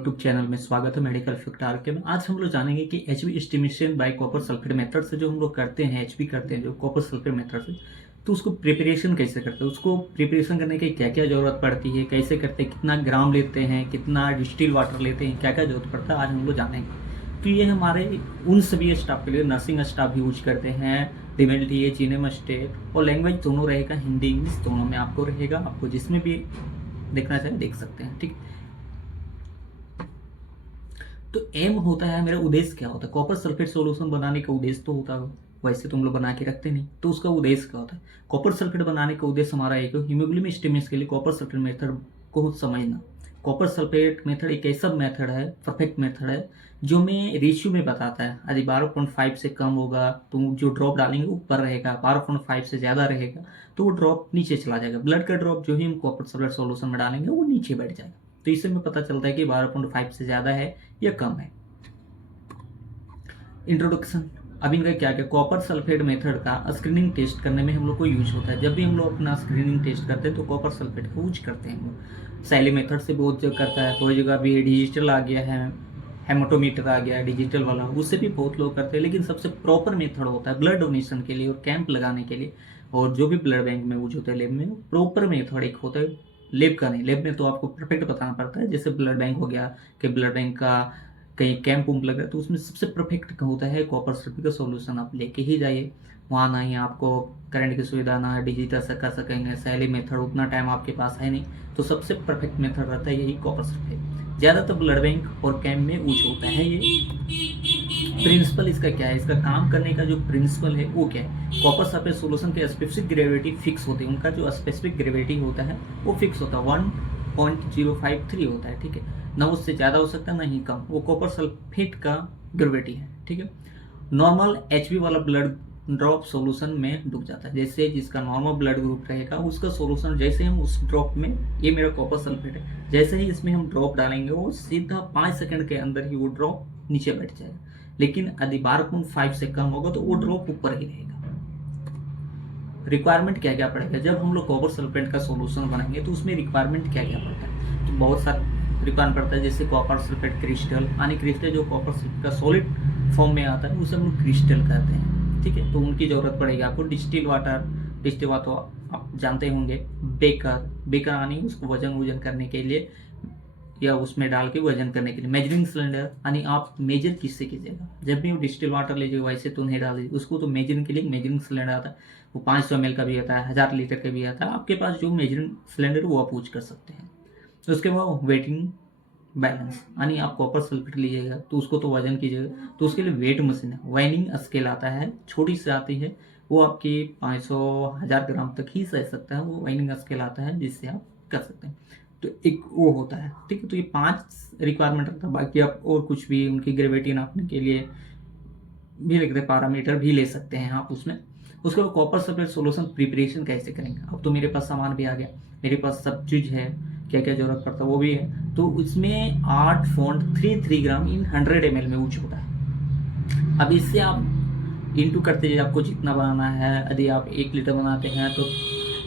YouTube channel में स्वागत है मेडिकल फैक्ट आरके में। आज हम लोग जानेंगे कि HB estimation bye copper sulphate method से जो हम लोग करते हैं, एचबी करते हैं जो कॉपर सल्फेट मेथड से, तो उसको प्रिपरेशन कैसे करते हैं, उसको प्रिपरेशन करने की क्या क्या जरूरत पड़ती है, कैसे करते हैं, कितना ग्राम लेते हैं, कितना डिस्टिल वाटर लेते हैं, क्या क्या जरूरत पड़ता है, आज हम लोग जानेंगे। तो ये हमारे उन सभी स्टाफ के लिए, नर्सिंग स्टाफ भी यूज करते हैं, DeMille T H enum state, और लैंग्वेज दोनों रहेगा, हिंदी इंग्लिश दोनों में आपको रहेगा। आपको जिसमें भी देखना चाहे देख सकते हैं, ठीक। तो एम होता है, मेरा उद्देश्य क्या होता है, कॉपर सल्फेट सॉल्यूशन बनाने का उद्देश्य तो होता है, वैसे तुम लोग बना के रखते नहीं, तो उसका उद्देश्य क्या होता है। कॉपर सल्फेट बनाने का उद्देश्य हमारा एक हीमोग्लोबिन एस्टिमेशन के लिए कॉपर सल्फेट मेथड को समझना। कॉपर सल्फेट मेथड एक ऐसा मेथड है, परफेक्ट मेथड है, जो में रेशियो में बताता है। यदि 12.5 से कम होगा तो जो ड्रॉप डालेंगे ऊपर रहेगा, 12.5 से ज़्यादा रहेगा तो वो ड्रॉप नीचे चला जाएगा। ब्लड का ड्रॉप जो ही हम कॉपर सल्फेट सॉल्यूशन में डालेंगे वो नीचे बैठ जाएगा। तो इससे हमें पता चलता है कि 12.5 से ज़्यादा है या कम है। इंट्रोडक्शन। अब इनका क्या क्या, कॉपर सल्फेट मेथड का स्क्रीनिंग टेस्ट करने में हम लोग को यूज होता है। जब भी हम लोग अपना स्क्रीनिंग टेस्ट करते हैं तो कॉपर सल्फेट का यूज करते हैं हम लोग। सैली मेथड से बहुत जगह करता है, कोई जगह भी डिजिटल आ गया है, हेमाटोमीटर आ गया है डिजिटल वाला, उससे भी बहुत लोग करते हैं। लेकिन सबसे प्रॉपर मेथड होता है ब्लड डोनेशन के लिए और कैंप लगाने के लिए, और जो भी ब्लड बैंक में यूज होता है लैब में, प्रॉपर मेथड एक होता है। लैब का नहीं, लैब में तो आपको परफेक्ट बताना पड़ता है। जैसे ब्लड बैंक हो गया कि ब्लड बैंक का कहीं कैंप वूम्प लग रहा है, तो उसमें सबसे परफेक्ट होता है कॉपर सल्फेट का सॉल्यूशन। आप लेके ही जाइए, वहाँ ना ही आपको करंट की सुविधा, ना डिजिटल से कर सकेंगे, सैली मेथड उतना टाइम आपके पास है नहीं, तो सबसे परफेक्ट मेथड रहता है यही कॉपर सल्फेट। ज़्यादातर ब्लड बैंक और कैंप में यूज होता है ये। प्रिंसिपल इसका क्या है, इसका काम करने का जो प्रिंसिपल है वो क्या है, कॉपर सल्फेट सॉल्यूशन के स्पेसिफिक ग्रेविटी फिक्स होती है। उनका जो स्पेसिफिक ग्रेविटी होता है वो फिक्स होता है, 1.053 होता है, ठीक है। ना उससे ज़्यादा हो सकता है ना ही कम, वो कॉपर सल्फेट का ग्रेविटी है, ठीक है। नॉर्मल एचबी वाला ब्लड ड्रॉप सॉल्यूशन में डूब जाता है। जैसे जिसका नॉर्मल ब्लड ग्रुप रहेगा उसका सॉल्यूशन, जैसे हम उस ड्रॉप में, ये मेरा कॉपर सल्फेट है, जैसे ही इसमें हम ड्रॉप डालेंगे वो सीधा 5 सेकंड के अंदर ही वो ड्रॉप नीचे बैठ जाएगा। लेकिन यदि 12.5 से कम होगा तो वो ड्रॉप ऊपर ही रहेगा। रिक्वायरमेंट क्या क्या पड़ेगा, जब हम लोग कॉपर सल्फेट का सॉल्यूशन बनाएंगे तो उसमें रिक्वायरमेंट क्या क्या पड़ता है, तो बहुत सारे रिक्वायरमेंट पड़ता है। जैसे कॉपर सल्फेट क्रिस्टल, यानी क्रिस्टल जो कॉपर सल्फेट का सॉलिड फॉर्म में आता है उसे हम लोग क्रिस्टल कहते हैं, ठीक है। तो उनकी जरूरत पड़ेगी आपको। डिस्टिल वाटर आप जानते होंगे। बेकर यानी उसको वजन करने के लिए या उसमें डाल के वजन करने के लिए। मेजरिंग सिलेंडर, यानी आप मेजर किससे कीजिएगा, जब भी वो डिस्टिल वाटर लीजिएगा वैसे तो नहीं डाल दीजिए उसको, तो मेजरिंग के लिए मेजरिंग सिलेंडर आता है, वो 500 ml का भी आता है, 1000 लीटर का भी आता है। आपके पास जो मेजरिंग सिलेंडर वो आप यूज कर सकते हैं। तो उसके बाद वेटिंग बैलेंस, यानी आप कॉपर सल्फेट लीजिएगा तो उसको तो वजन कीजिएगा, तो उसके लिए वेट मशीन है। वाइनिंग स्केल आता है, छोटी सी आती है, वो आपकी 500-1000 ग्राम तक ही सह सकता है, वो वाइनिंग स्केल आता है जिससे आप कर सकते हैं। तो एक वो होता है, ठीक है। तो ये 5 रिक्वायरमेंट रहता है। बाकी आप और कुछ भी उनकी ग्रेविटी नापने के लिए भी लिखते, पैरामीटर भी ले सकते हैं आप उसमें। उसके बाद कॉपर सल्फेट सॉल्यूशन प्रिपरेशन कैसे करेंगे। अब तो मेरे पास सामान भी आ गया, मेरे पास सब चीज़ है, क्या क्या जरूरत पड़ता है वो भी है। तो इसमें 8 फॉन्ट 3 ग्राम इन 100 ml में यूज होता है। अब इससे आप इंटू करते जाइए, आपको जितना बनाना है। यदि आप 1 लीटर बनाते हैं तो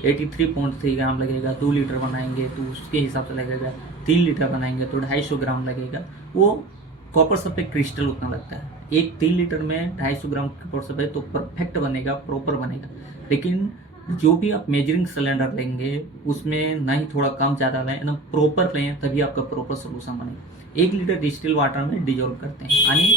83.3 ग्राम लगेगा, 2 लीटर बनाएंगे तो उसके हिसाब से लगेगा, 3 लीटर बनाएंगे तो 250 ग्राम लगेगा। वो कॉपर सल्फेट क्रिस्टल उतना लगता है। एक 3 लीटर में 250 ग्राम कॉपर सल्फेट तो परफेक्ट बनेगा, प्रॉपर बनेगा। लेकिन जो भी आप मेजरिंग सिलेंडर लेंगे उसमें ना ही थोड़ा कम ज़्यादा लें, एकदम प्रॉपर लें, तभी आपका प्रॉपर सोल्यूशन बनेगा। 1 लीटर डिस्टिल वाटर में डिजोल्व करते हैं, यानी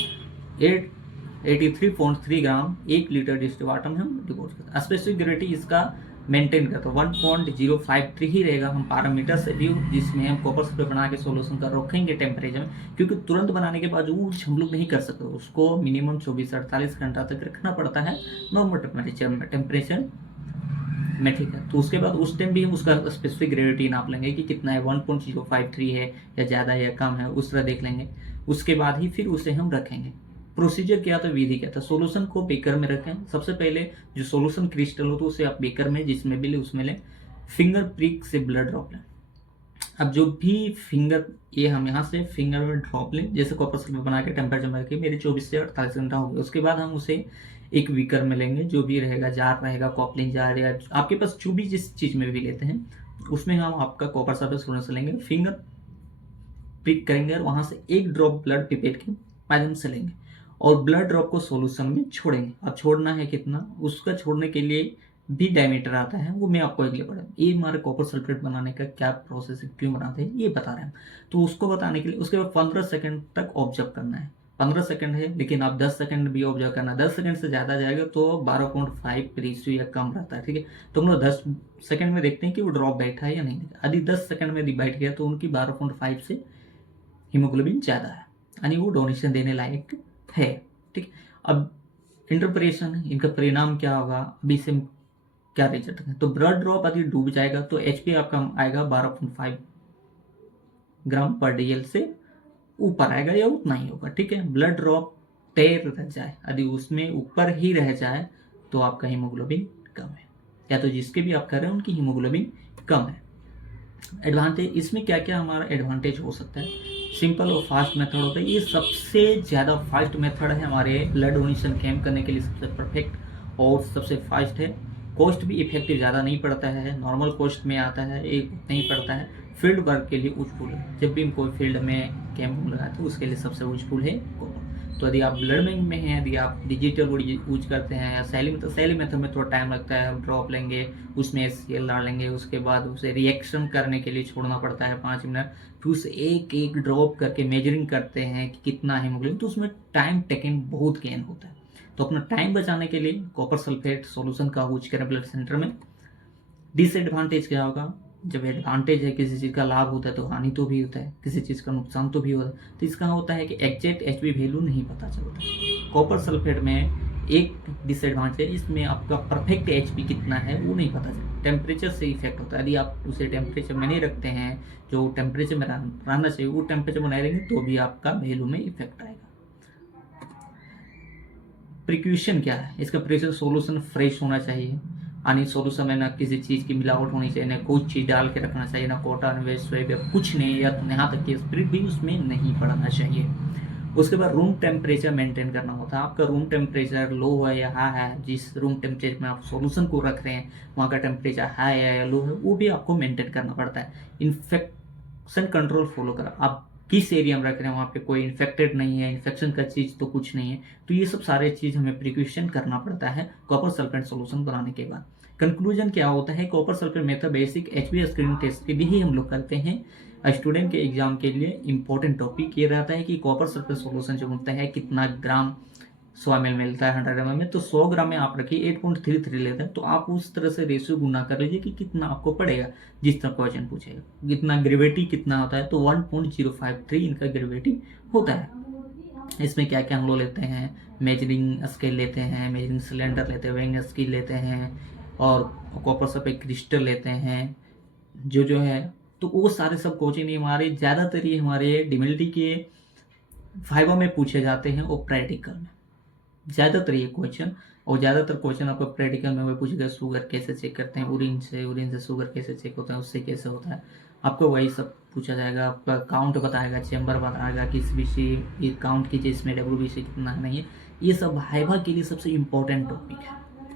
83.3 ग्राम 1 लीटर डिस्टिल वाटर में हम डिजोल्व करते हैं। स्पेसिफिक ग्रेविटी इसका मेंटेन करते हैं 1.053 ही रहेगा। हम पैरामीटर से भी, जिसमें हम कॉपर सल्फेट बना के सोल्यूशन कर रखेंगे टेम्परेचर में, क्योंकि तुरंत बनाने के बाद वो हम लोग नहीं कर सकते, उसको मिनिमम 24 से 48 घंटा तक रखना पड़ता है नॉर्मल टेम्परेचर में, ठीक है। तो उसके बाद उस टाइम भी हम उसका स्पेसिफिक ग्रेविटी नाप लेंगे कि कितना है, 1.053 है या ज़्यादा है या कम है, उस तरह देख लेंगे। उसके बाद ही फिर उसे हम रखेंगे। प्रोसीजर क्या था, विधि क्या था, सोल्यूशन को बेकर में रखें। सबसे पहले जो सोल्यूशन क्रिस्टल हो तो उसे आप बेकर में, जिसमें भी ले उसमें लें। फिंगर प्रिक से ब्लड ड्रॉप लें। अब जो भी फिंगर, ये हम यहाँ से फिंगर में ड्रॉप लें, जैसे कॉपर सल्फेट बना के टेम्परेचर में रखें, मेरे 24 से 48 घंटा हो गया। उसके बाद हम उसे एक बीकर में लेंगे, जो भी रहेगा, जार रहेगा, कॉपलिन जार, या आपके पास जो भी जिस चीज़ में भी लेते हैं उसमें हम आपका कॉपर सल्फेट सोल्यूशन लेंगे। फिंगर प्रिक करेंगे और वहाँ से एक ड्रॉप ब्लड पिपेट के माध्यम से लेंगे और ब्लड ड्रॉप को सॉल्यूशन में छोड़ेंगे। अब छोड़ना है कितना, उसका छोड़ने के लिए भी डायमीटर आता है, वो मैं आपको अगले पढ़ा। ये हमारे कॉपर सल्फेट बनाने का क्या प्रोसेस है, क्यों बनाते हैं, ये बता रहे हैं। तो उसको बताने के लिए उसके बाद 15 सेकंड तक ऑब्जर्व करना है। 15 सेकंड है, लेकिन आप 10 सेकंड भी ऑब्जर्व करना। 10 सेकंड से ज़्यादा जाएगा तो 12.5 रेशियो या कम रहता है, ठीक है। तो हम लोग 10 सेकंड में देखते हैं कि वो ड्रॉप बैठा है या नहीं। यदि 10 सेकंड में यदि बैठ गया तो उनकी 12.5 से हीमोग्लोबिन ज़्यादा है, यानी वो डोनेशन देने लायक है, ठीक। अब इंटरप्रेशन, इनका परिणाम क्या होगा, अभी से क्या रिजल्ट है। तो ब्लड ड्रॉप यदि डूब जाएगा तो एचपी आपका आएगा 12.5 ग्राम पर डीएल से ऊपर आएगा या उतना ही होगा, ठीक है। ब्लड ड्रॉप तैर रह जाए, यदि उसमें ऊपर ही रह जाए तो आपका हीमोग्लोबिन कम है, या तो जिसके भी आप कर रहे हैं उनकी हीमोग्लोबिन कम है। एडवांटेज, इसमें क्या क्या हमारा एडवांटेज हो सकता है, सिंपल और फास्ट मेथड होता है। ये सबसे ज़्यादा फास्ट मेथड है हमारे ब्लड डोनेशन कैम्प करने के लिए, सबसे परफेक्ट और सबसे फास्ट है। कॉस्ट भी इफेक्टिव ज़्यादा नहीं पड़ता है, नॉर्मल कॉस्ट में आता है, एक नहीं पड़ता है। फील्ड वर्क के लिए यूजफुल है, जब भी हम कोई फील्ड में कैंप लगाते हैं उसके लिए सबसे यूजफुल है कॉपर। तो यदि आप ब्लड बैंक में हैं, यदि आप डिजिटल यूज करते हैं या सैली मेथड में थोड़ा टाइम लगता है, ड्रॉप लेंगे उसमें HCl डालेंगे, उसके बाद उसे रिएक्शन करने के लिए छोड़ना पड़ता है 5 मिनट, फिर उसे एक एक ड्रॉप करके मेजरिंग करते हैं कि कितना हीमोग्लोबिन, तो उसमें टाइम टेकन बहुत गेन होता है। तो अपना टाइम बचाने के लिए कॉपर सल्फेट सॉल्यूशन का यूज करें ब्लड सेंटर में। डिसएडवांटेज क्या होगा, जब एडवांटेज है, किसी चीज़ का लाभ होता है तो हानि तो भी होता है, किसी चीज़ का नुकसान तो भी होता है। तो इसका होता है कि एग्जैक्ट एचपी वैल्यू नहीं पता चलता। कॉपर सल्फेट में एक डिसएडवांटेज, इसमें आपका परफेक्ट एचपी कितना है वो नहीं पता चलता, टेम्परेचर से इफेक्ट होता है। यदि आप उसे टेम्परेचर में नहीं रखते हैं, जो टेम्परेचर में रहना चाहिए वो टेम्परेचर में नहीं रहेंगे तो भी आपका वैल्यू में इफेक्ट आएगा। प्रिक्यूशन क्या है, इसका प्रेशर सोल्यूशन फ्रेश होना चाहिए, यानी सोल्यूशन में ना किसी चीज़ की मिलावट होनी चाहिए, ना कुछ चीज़ डाल के रखना चाहिए, ना कॉटन वेस्ट वेब या कुछ नहीं, या यहाँ तक कि स्पिरिट भी उसमें नहीं पड़ना चाहिए। उसके बाद रूम टेम्परेचर मेंटेन करना होता है। आपका रूम टेम्परेचर लो है या हाई है, जिस रूम टेम्परेचर में आप सॉल्यूशन को रख रहे हैं वहाँ का टेम्परेचर हाई है या लो है, वो भी आपको मेंटेन करना पड़ता है। इन्फेक्शन कंट्रोल फॉलो कर, आप किस एरिया में रख रहे हैं वहाँ पे कोई इन्फेक्टेड नहीं है, इन्फेक्शन का चीज़ तो कुछ नहीं है, तो ये सब सारे चीज़ हमें प्रिकॉशन करना पड़ता है कॉपर सल्फेट सॉल्यूशन बनाने के बाद। कंक्लूजन क्या होता है, copper sulphate method basic HP screening test के भी ही हम लोग करते हैं। स्टूडेंट के एग्जाम के लिए इंपॉर्टेंट टॉपिक ये रहता है कि कॉपर सल्फेट सॉल्यूशन जो बनता है कितना ग्राम 100 ml मिलता है 100 ml में, तो 100 ग्राम में आप रखिए 8.33 लेता है, तो आप उस तरह से रेशियो गुना कर लीजिए कि कितना आपको पड़ेगा जिस तरह क्वेश्चन पूछेगा। कितना ग्रेविटी कितना होता है, तो 1.053 इनका ग्रेविटी होता है। इसमें क्या क्या हम लोग लेते हैं, मेजरिंग स्केल लेते हैं, मेजरिंग सिलेंडर लेते हैं, वेइंग स्केल लेते हैं, और कॉपर सल्फेट क्रिस्टल लेते हैं जो है। तो वो सारे सब कोचिंग नहीं, हमारे ज़्यादातर ये हमारे डिमिलिटी के फाइवा में पूछे जाते हैं और प्रैक्टिकल में ज़्यादातर ये क्वेश्चन, और ज़्यादातर क्वेश्चन आपको प्रैक्टिकल में वो पूछेगा शुगर कैसे चेक करते हैं, यूरिन से शुगर कैसे चेक होता है, उससे कैसे होता है, आपको वही सब पूछा जाएगा। आपका काउंट बताएगा, चैम्बर बताएगा, किस बीसी ये काउंट कीजिए, इसमें WBC कितना नहीं है, ये सब हाइवा के लिए सबसे इम्पोर्टेंट टॉपिक है।